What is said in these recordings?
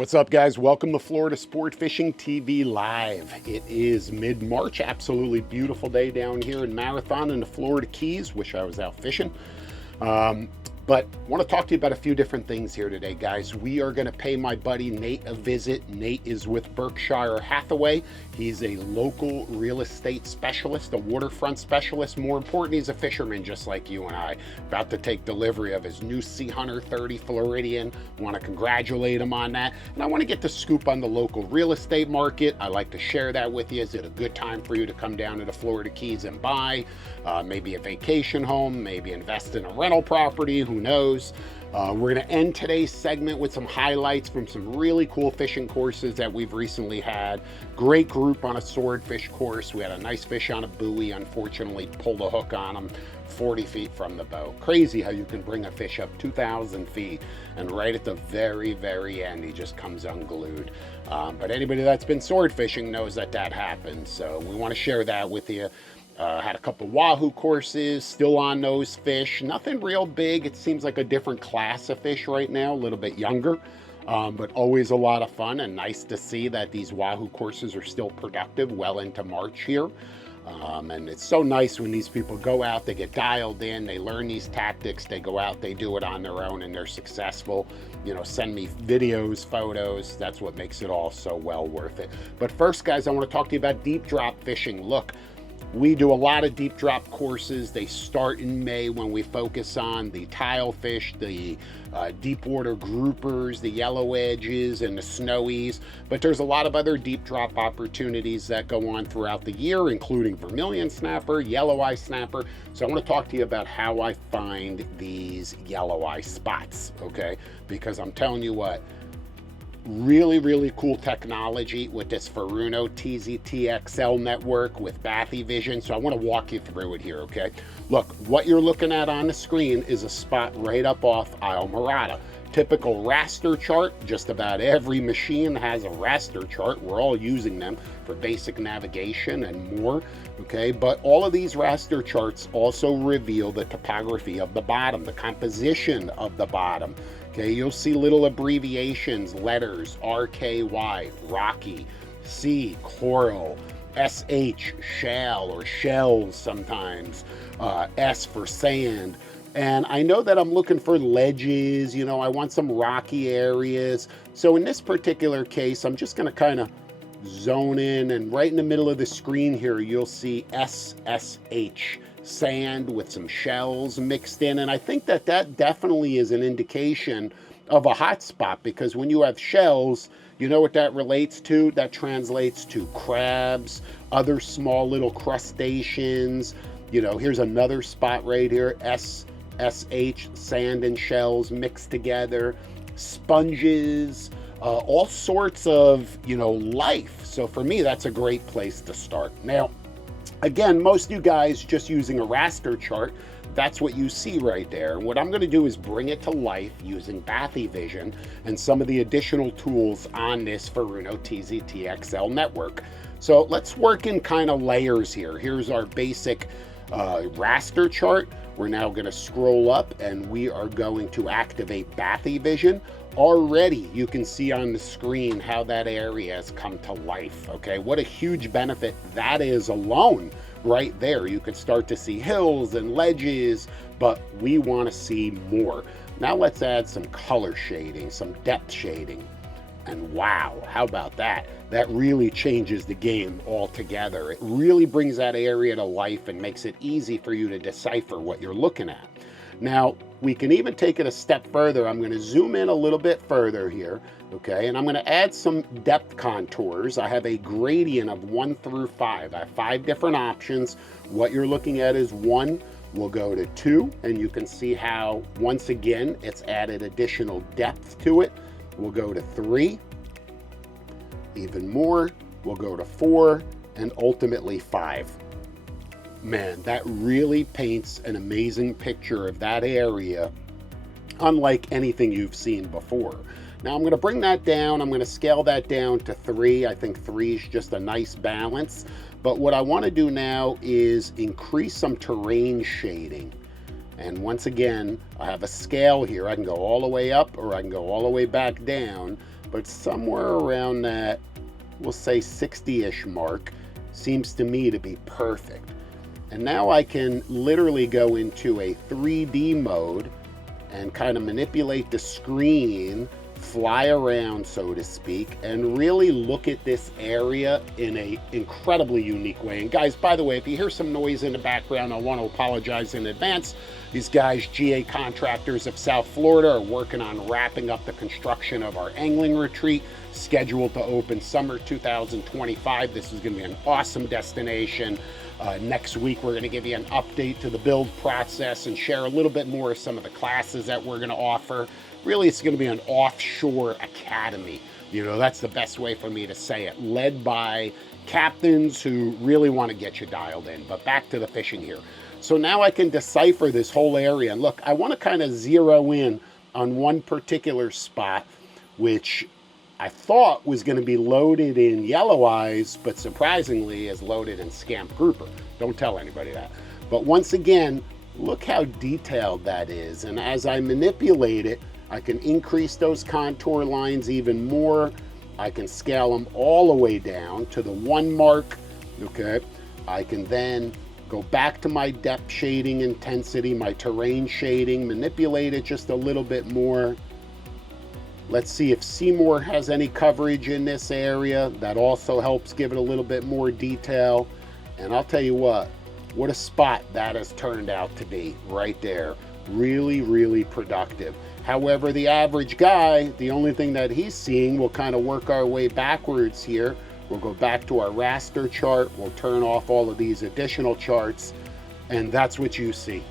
What's up, guys? Welcome to Florida Sport Fishing TV Live. It is mid-March, absolutely beautiful day down here in Marathon in the Florida Keys. Wish I was out fishing. But I want to talk to you about a few different things here today, guys. We are going to pay my buddy Nate a visit. Nate is with Berkshire Hathaway. He's a local real estate specialist, a waterfront specialist. More important, he's a fisherman just like you and I. About to take delivery of his new Sea Hunter 30 Floridian. I want to congratulate him on that. And I want to get the scoop on the local real estate market. I like to share that with you. Is it a good time for you to come down to the Florida Keys and buy? Maybe a vacation home, maybe invest in a rental property, who knows? We're going to end today's segment with some highlights from some really cool fishing courses that we've recently had. Great group on a swordfish course. We had a nice fish on a buoy, unfortunately pulled a hook on him 40 feet from the boat. Crazy how you can bring a fish up 2,000 feet and right at the very, very end, he just comes unglued. But anybody that's been sword fishing knows that that happens. So we want to share that with you. Had a couple wahoo courses, still on those fish. Nothing real big. It seems like a different class of fish right now, a little bit younger, but always a lot of fun and nice to see that these wahoo courses are still productive well into March here. And it's so nice when these people go out, they get dialed in, they learn these tactics, they go out, they do it on their own and they're successful. You know, send me videos, photos. That's what makes it all so well worth it. But first, guys, I want to talk to you about deep drop fishing. Look, we do a lot of deep drop courses. They start in May when we focus on the tile fish, the deep water groupers, the yellow edges, and the snowies. But there's a lot of other deep drop opportunities that go on throughout the year, including vermilion snapper, yellow eye snapper. So I want to talk to you about how I find these yellow eye spots, okay? Because I'm telling you what, really cool technology with this Furuno TZT-XL network with Bathy Vision. So I want to walk you through it here, okay? Look, what you're looking at on the screen is a spot right up off Isle Morada. Typical raster chart. Just about every machine has a raster chart. We're all using them for basic navigation and more, okay? But all of these raster charts also reveal the topography of the bottom, the composition of the bottom. Okay, you'll see little abbreviations, letters, RKY, rocky, C, coral, SH, shale or shells sometimes, S for sand. And I know that I'm looking for ledges, you know, I want some rocky areas. So in this particular case, I'm just gonna kind of zone in, and right in the middle of the screen here, you'll see SSH. Sand with some shells mixed in, and I think that that definitely is an indication of a hot spot, because when you have shells, you know what that relates to? That translates to crabs, other small little crustaceans. You know, here's another spot right here, SSH, sand and shells mixed together, sponges, all sorts of, you know, life. So for me, that's a great place to start. Now, again, most of you guys just using a raster chart, that's what you see right there. And what I'm going to do is bring it to life using Bathy Vision and some of the additional tools on this Furuno TZT-XL network. So let's work in kind of layers here. Here's our basic raster chart. We're now going to scroll up and we are going to activate Bathy Vision. Already you can see on the screen how that area has come to life, okay? What a huge benefit that is alone right there. You can start to see hills and ledges, but we want to see more. Now let's add some color shading, some depth shading. And wow, how about that? That really changes the game altogether. It really brings that area to life and makes it easy for you to decipher what you're looking at. Now, we can even take it a step further. I'm going to zoom in a little bit further here, okay? And I'm going to add some depth contours. I have a gradient of 1 through 5. I have 5 different options. What you're looking at is 1. We'll go to 2, and you can see how, once again, it's added additional depth to it. We'll go to 3, even more. We'll go to 4, and ultimately 5. Man, that really paints an amazing picture of that area, unlike anything you've seen before. Now I'm going to bring that down. I'm going to scale that down to 3. I think 3 is just a nice balance. But what I want to do now is increase some terrain shading. And once again, I have a scale here. I can go all the way up or I can go all the way back down. but somewhere around that, we'll say 60-ish mark, seems to me to be perfect. And now I can literally go into a 3D mode and kind of manipulate the screen, fly around, so to speak, and really look at this area in a incredibly unique way. And guys, by the way, if you hear some noise in the background, I want to apologize in advance. These guys, GA Contractors of South Florida, are working on wrapping up the construction of our angling retreat, scheduled to open summer 2025. This is going to be an awesome destination. Next week, we're going to give you an update to the build process and share a little bit more of some of the classes that we're going to offer. Really, it's going to be an offshore academy. You know, that's the best way for me to say it, led by captains who really want to get you dialed in. But back to the fishing here. So now I can decipher this whole area. And look, I want to kind of zero in on one particular spot, which I thought was going to be loaded in yellow eyes, but surprisingly is loaded in scamp grouper. Don't tell anybody that. But once again, look how detailed that is. And as I manipulate it, I can increase those contour lines even more. I can scale them all the way down to the 1 mark, okay? I can then go back to my depth shading intensity, my terrain shading, manipulate it just a little bit more. Let's see if Seymour has any coverage in this area. That also helps give it a little bit more detail. And I'll tell you what a spot that has turned out to be right there. Really, really productive. However, the average guy, the only thing that he's seeing, we'll kind of work our way backwards here. We'll go back to our raster chart. We'll turn off all of these additional charts. And that's what you see.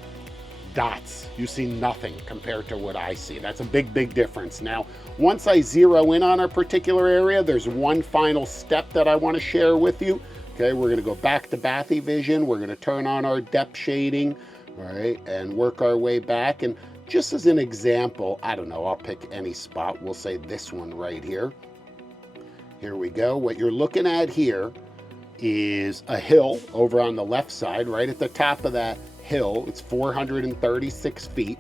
Dots. You see nothing compared to what I see. That's a big, big difference. Now, once I zero in on a particular area, there's one final step that I want to share with you. Okay, we're going to go back to Bathy Vision. We're going to turn on our depth shading, all right, and work our way back. And just as an example, I don't know, I'll pick any spot. We'll say this one right here. Here we go. What you're looking at here is a hill over on the left side, right at the top of that hill. It's 436 feet,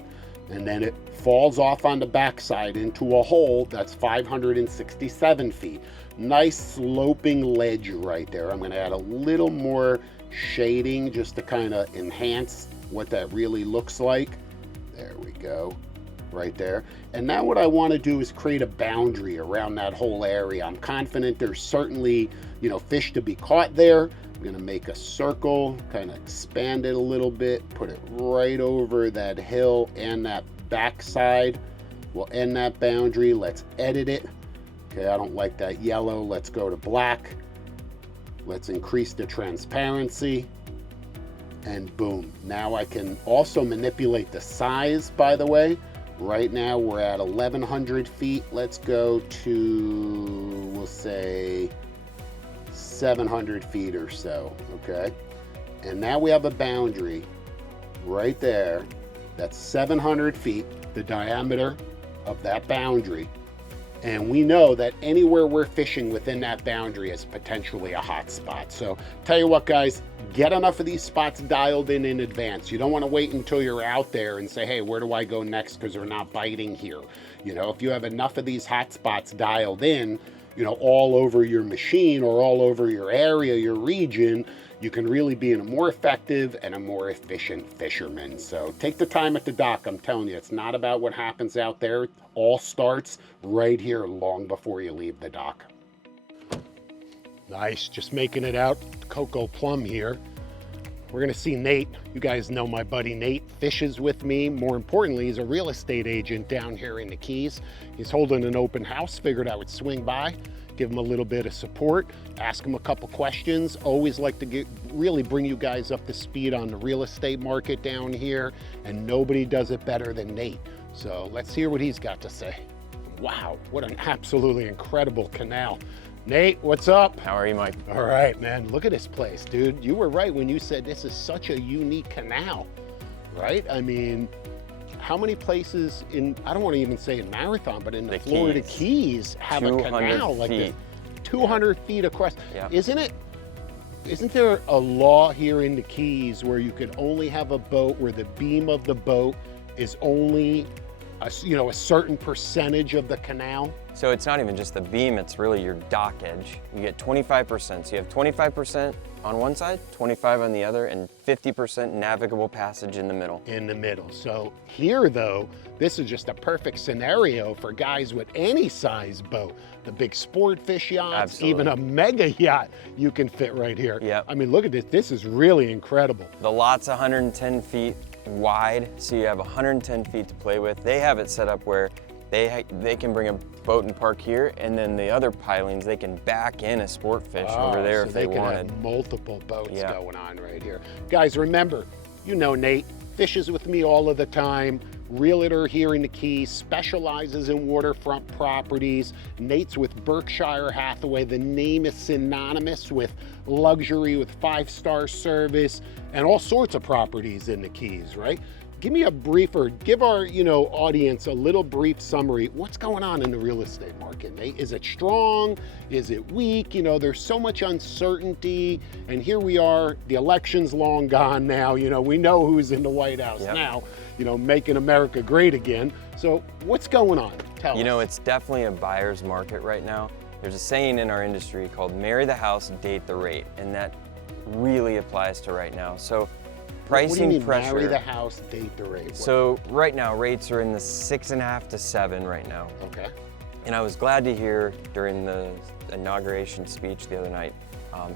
and then it falls off on the backside into a hole that's 567 feet. Nice sloping ledge right there. I'm going to add a little more shading just to kind of enhance what that really looks like. There we go, right there. And now what I want to do is create a boundary around that whole area. I'm confident there's certainly, you know, fish to be caught there. I'm going to make a circle, kind of expand it a little bit, put it right over that hill and that backside. We'll end that boundary. Let's edit it. Okay, I don't like that yellow. Let's go to black. Let's increase the transparency. And boom. Now I can also manipulate the size, by the way. Right now we're at 1,100 feet. Let's go to, we'll say, 700 feet or so, okay? And now we have a boundary right there that's 700 feet, the diameter of that boundary. And we know that anywhere we're fishing within that boundary is potentially a hot spot. So tell you what, guys, get enough of these spots dialed in advance. You don't want to wait until you're out there and say, hey, where do I go next because they're not biting here. You know, if you have enough of these hot spots dialed in, you know, all over your machine or all over your area, your region, you can really be a more effective and a more efficient fisherman. So take the time at the dock. I'm telling you, it's not about what happens out there. It all starts right here long before you leave the dock. Nice, just making it out Cocoa Plum here. We're gonna see Nate. You guys know my buddy Nate fishes with me. More importantly, he's a real estate agent down here in the Keys. He's holding an open house, figured I would swing by, give him a little bit of support, ask him a couple questions. Always like to really bring you guys up to speed on the real estate market down here, and nobody does it better than Nate. So let's hear what he's got to say. Wow, what an absolutely incredible canal. Nate, what's up? How are you, Mike? All right, man, look at this place, dude. You were right when you said this is such a unique canal, right? I mean, how many places in, I don't want to even say in Marathon, but in the Florida Keys have a canal like this? 200 feet across. Yep. Isn't there a law here in the Keys where you could only have a boat where the beam of the boat is only a certain percentage of the canal? So it's not even just the beam, it's really your dock edge. You get 25%, so you have 25% on one side, 25 on the other, and 50% navigable passage in the middle. In the middle. So here though, this is just a perfect scenario for guys with any size boat. The big sport fish yachts, Absolutely. even a mega yacht you can fit right here. Yep. I mean, look at this, this is really incredible. The lot's 110 feet wide, so you have 110 feet to play with. They have it set up where they can bring a boat and park here, and then the other pilings, they can back in a sport fish over there if they wanted. Have multiple boats Yeah. going on right here. Guys, remember, you know Nate, fishes with me all of the time. Realtor here in the Keys, specializes in waterfront properties. Nate's with Berkshire Hathaway. The name is synonymous with luxury, with 5-star service, and all sorts of properties in the Keys, right? Give me a brief, or give our audience a little brief summary. What's going on in the real estate market, Nate? Is it strong? Is it weak? There's so much uncertainty, and here we are, the election's long gone now. We know who's in the White House now, making America great again. So what's going on? Tell us. It's definitely a buyer's market right now. There's a saying in our industry called marry the house, date the rate, and that really applies to right now. So pricing what do you mean, pressure. marry the house, date the rate? So right now, rates are in the 6.5 to 7 right now. Okay. And I was glad to hear during the inauguration speech the other night,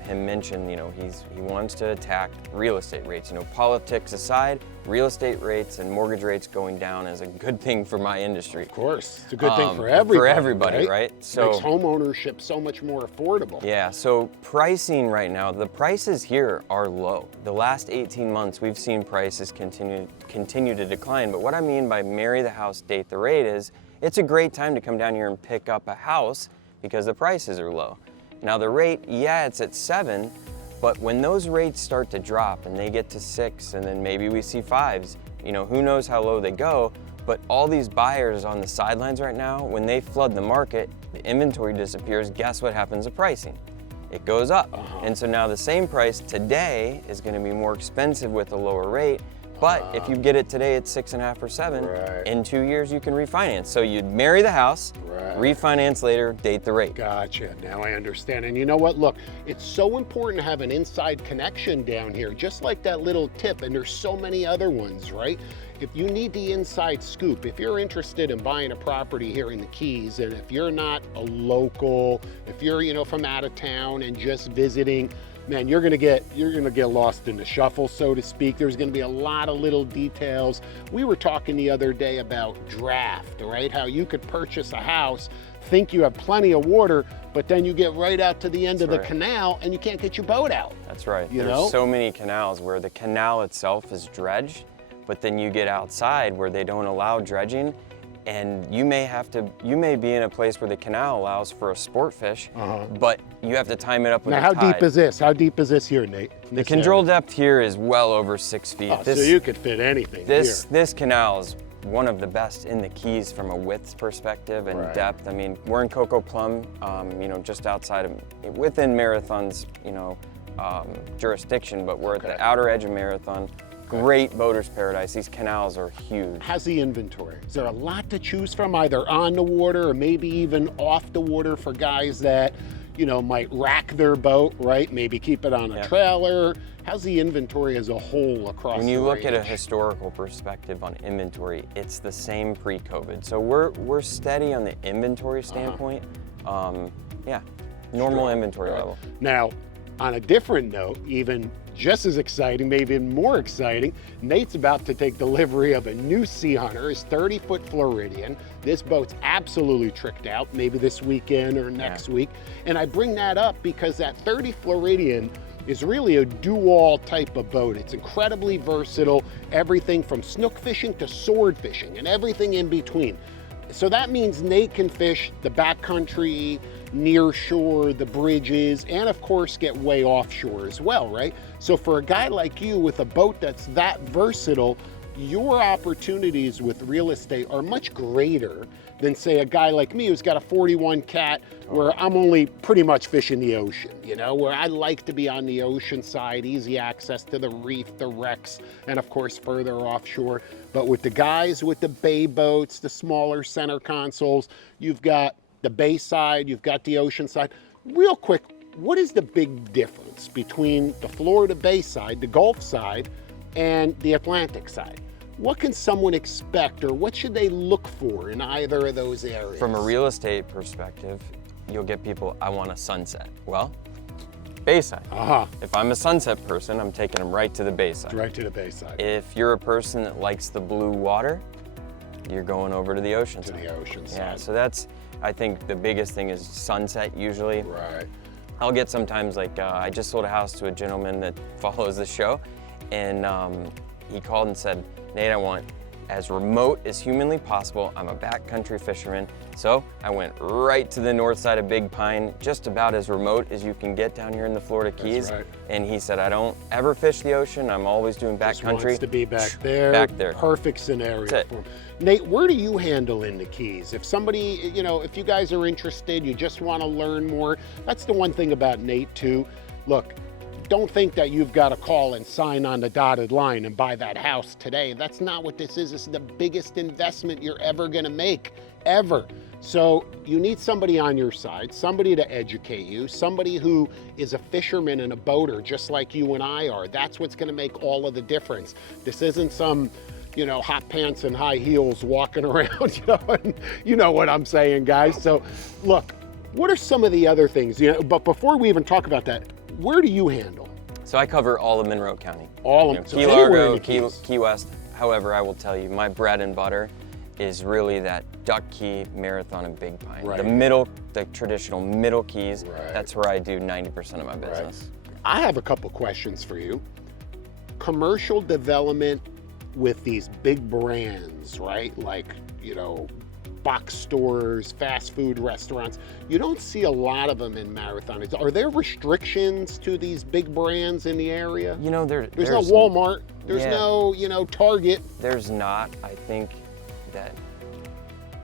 him mention, he wants to attack real estate rates. Politics aside, real estate rates and mortgage rates going down is a good thing for my industry. Of course, it's a good thing for everybody. For everybody, right? So makes home ownership so much more affordable. Yeah, so pricing right now, the prices here are low. The last 18 months, we've seen prices continue to decline. But what I mean by marry the house, date the rate is, it's a great time to come down here and pick up a house because the prices are low. Now the rate, yeah, it's at 7, but when those rates start to drop and they get to 6 and then maybe we see 5s, who knows how low they go, but all these buyers on the sidelines right now, when they flood the market, the inventory disappears, guess what happens to pricing? It goes up. And so now the same price today is gonna be more expensive with a lower rate, but if you get it today at 6.5 or 7, in 2 years you can refinance. So you'd marry the house, refinance later, date the rate. Gotcha, now I understand. And you know what, look, it's so important to have an inside connection down here, just like that little tip, and there's so many other ones, right? If you need the inside scoop, if you're interested in buying a property here in the Keys, and if you're not a local, if you're from out of town and just visiting, man, you're gonna get lost in the shuffle, so to speak. There's gonna be a lot of little details. We were talking the other day about draft, right? How you could purchase a house, think you have plenty of water, but then you get right out to the end of the canal and you can't get your boat out. That's right. There's so many canals where the canal itself is dredged, but then you get outside where they don't allow dredging, and you may be in a place where the canal allows for a sport fish, but you have to time it up with now, the how tide. deep is this? How deep is this here, Nate? The control depth here is well over 6 feet. So you could fit anything here. This canal is one of the best in the Keys from a width perspective and depth. I mean, we're in Coco Plum, just outside of, within Marathon's, jurisdiction, but we're at the outer edge of Marathon. Great boater's paradise. These canals are huge. How's the inventory? Is there a lot to choose from, either on the water or maybe even off the water for guys that, might rack their boat, right? Maybe keep it on a trailer. How's the inventory as a whole across the When you look range? at a historical perspective on inventory, it's the same pre-COVID. So we're steady on the inventory standpoint. Normal inventory level. Now, on a different note, even just as exciting, maybe even more exciting, Nate's about to take delivery of a new Sea Hunter, his 30-foot Floridian. This boat's absolutely tricked out, maybe this weekend or next week. And I bring that up because that 30 Floridian is really a do-all type of boat. It's incredibly versatile, everything from snook fishing to sword fishing and everything in between. So that means Nate can fish the backcountry, near shore, the bridges, and of course get way offshore as well, right? So for a guy like you with a boat that's that versatile, your opportunities with real estate are much greater than, say, a guy like me who's got a 41 cat where I'm only pretty much fishing the ocean, you know, where I like to be on the ocean side, easy access to the reef, the wrecks, and of course further offshore. But with the guys with the bay boats, the smaller center consoles, you've got the bay side, you've got the ocean side. Real quick, what is the big difference between the Florida Bay side, the Gulf side, and the Atlantic side? What can someone expect, or what should they look for in either of those areas? From a real estate perspective, you'll get people, I want a sunset. Well, Bayside. If I'm a sunset person, I'm taking them right to the Bayside. Right to the Bayside. If you're a person that likes the blue water, you're going over to the ocean side. To the ocean side. Yeah, so that's, I think the biggest thing is sunset usually. Right. I'll get sometimes like, I just sold a house to a gentleman that follows the show, and he called and said, Nate, I want as remote as humanly possible. I'm a backcountry fisherman. So I went right to the north side of Big Pine, just about as remote as you can get down here in the Florida Keys. That's right. And he said, I don't ever fish the ocean. I'm always doing Just backcountry. wants to be back there. Back there. Perfect scenario That's it. for him. Nate, where do you handle in the Keys? If somebody, you know, if you guys are interested, you just want to learn more, that's the one thing about Nate too. Look, don't think that you've got to call and sign on the dotted line and buy that house today. That's not what this is. This is the biggest investment you're ever going to make, ever. So you need somebody on your side, somebody to educate you, somebody who is a fisherman and a boater just like you and I are. That's what's going to make all of the difference. This isn't some, you know, hot pants and high heels walking around, you know, and you know what I'm saying, guys. So look, what are some of the other things, you know, but before we even talk about that, where do you handle? So I cover all of Monroe County. All of them. so Key anywhere in Largo, the Keys. Key West. However, I will tell you, my bread and butter is really that Duck Key, Marathon, and Big Pine. Right. The middle, the traditional middle keys, Right. that's where I do 90% of my business. I have a couple questions for you. Commercial development with these big brands, right? Like, you know, box stores, fast food restaurants. You don't see a lot of them in Marathon. Are there restrictions to these big brands in the area? You know, There's no Walmart. There's yeah. no, you know, Target. There's not. I think that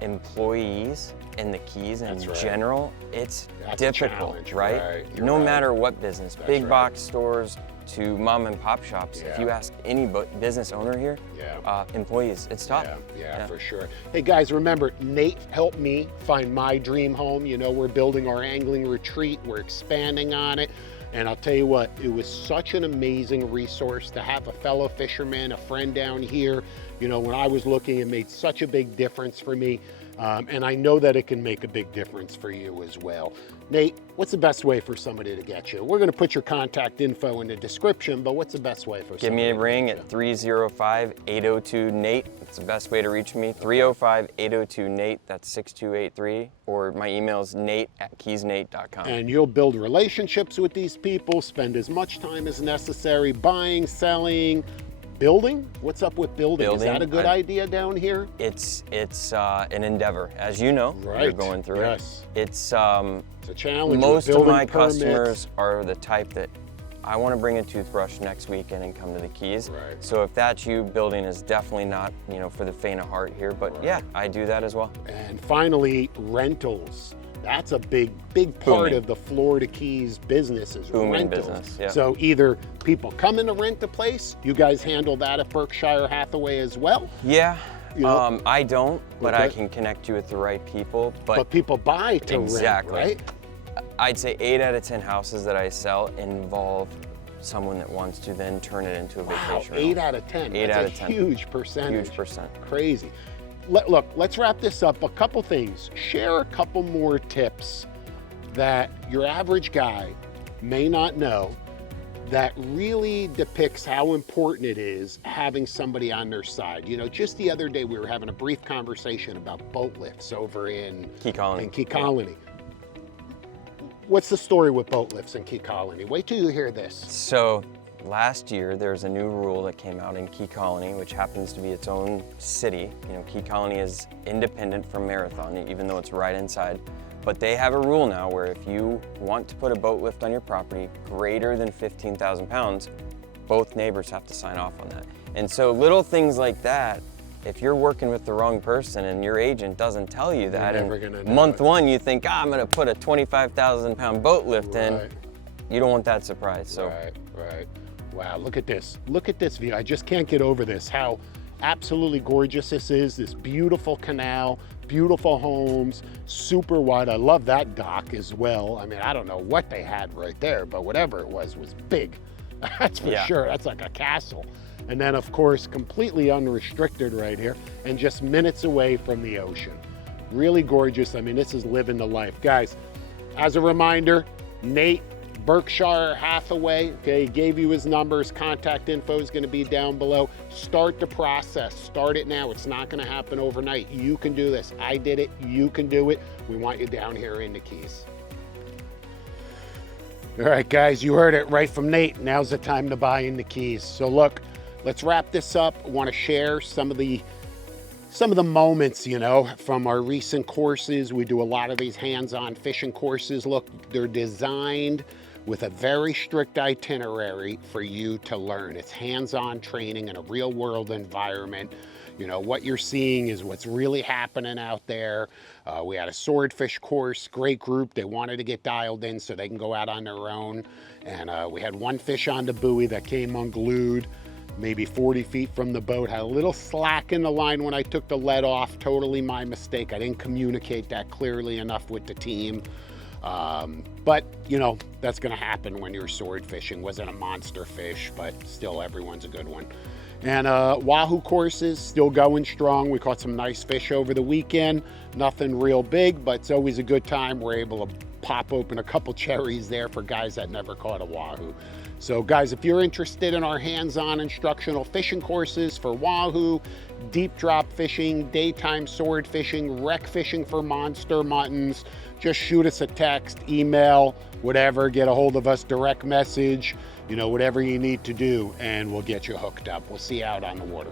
employees in the Keys in That's right. general, it's That's a difficult, challenge, right? right. You're No right. matter what business, That's big right. box stores to mom and pop shops. If Yeah. you ask any business owner here, Yeah. employees, it's tough. Yeah, for sure. Hey guys, remember, Nate helped me find my dream home. You know, we're building our angling retreat. We're expanding on it. And I'll tell you what, it was such an amazing resource to have a fellow fisherman, a friend down here. You know, when I was looking, it made such a big difference for me. And I know that it can make a big difference for you as well. Nate, what's the best way for somebody to get you? We're going to put your contact info in the description, but what's the best way for Give somebody me a to ring get at you? 305-802-NATE. It's the best way to reach me. 305-802-NATE, that's 6283. Or my email is nate@keysnate.com. And you'll build relationships with these people, spend as much time as necessary buying, selling, building. What's up with building? Is Building, that a good idea down here? It's an endeavor, as you know. You're Right. going through Yes. it. It's It's a challenge. with most of building my permits. customers are the type that I want to bring a toothbrush next weekend and come to the Keys. Right. So if that's you, building is definitely not, you know, for the faint of heart here. But yeah, I do that as well. And finally, rentals. That's a big part Booming. of the Florida Keys business is Booming rentals. business, yeah. So either people come in to rent the place, you guys handle that at Berkshire Hathaway as well, Yeah. You know? I don't, but I Okay. can connect you with the right people. but people buy to Exactly. rent, right? I'd say 8 out of 10 houses that I sell involve someone that wants to then turn it into a Wow, vacation 8 rental. out of 10. 8 That's out a of 10. huge percentage. Huge percent. Crazy. Look, let's wrap this up. A couple things. Share a couple more tips that your average guy may not know that really depicts how important it is having somebody on their side. You know, just the other day we were having a brief conversation about boat lifts over in Key Colony. Key Colony. What's the story with boat lifts in Key Colony? Wait till you hear this. So last year, there's a new rule that came out in Key Colony, which happens to be its own city. You know, Key Colony is independent from Marathon, even though it's right inside. But they have a rule now where if you want to put a boat lift on your property greater than 15,000 pounds, both neighbors have to sign off on that. And so little things like that, if you're working with the wrong person and your agent doesn't tell you that, and month one you think, I'm gonna put a 25,000 pound boat lift in, you don't want that surprise. So. Right. Wow, look at this. Look at this view. I just can't get over this, how absolutely gorgeous this is. This beautiful canal, beautiful homes, super wide. I love that dock as well. I mean, I don't know what they had right there, but whatever it was big. That's for sure. That's like a castle. And then of course, completely unrestricted right here and just minutes away from the ocean. Really gorgeous. I mean, this is living the life. Guys, as a reminder, Nate, Berkshire Hathaway, okay, gave you his numbers. Contact info is going to be down below. Start the process. Start it now. It's not going to happen overnight. You can do this. I did it. You can do it. We want you down here in the Keys. All right, guys, you heard it right from Nate. Now's the time to buy in the Keys. So look, let's wrap this up. I want to share some of the moments, you know, from our recent courses. We do a lot of these hands-on fishing courses. Look, they're designed with a very strict itinerary for you to learn. It's hands-on training in a real-world environment. You know, what you're seeing is what's really happening out there. We had a swordfish course, great group. They wanted to get dialed in so they can go out on their own. And we had one fish on the buoy that came unglued, maybe 40 feet from the boat, had a little slack in the line when I took the lead off. Totally my mistake. I didn't communicate that clearly enough with the team. But you know, that's gonna happen when you're sword fishing. Wasn't a monster fish, but still everyone's a good one. And Wahoo courses still going strong. We caught some nice fish over the weekend. Nothing real big, but it's always a good time. We're able to pop open a couple cherries there for guys that never caught a Wahoo. So guys, if you're interested in our hands-on instructional fishing courses for Wahoo, deep drop fishing, daytime sword fishing, wreck fishing for monster muttons, just shoot us a text, email, whatever, get a hold of us, direct message, you know, whatever you need to do, and we'll get you hooked up. We'll see you out on the water.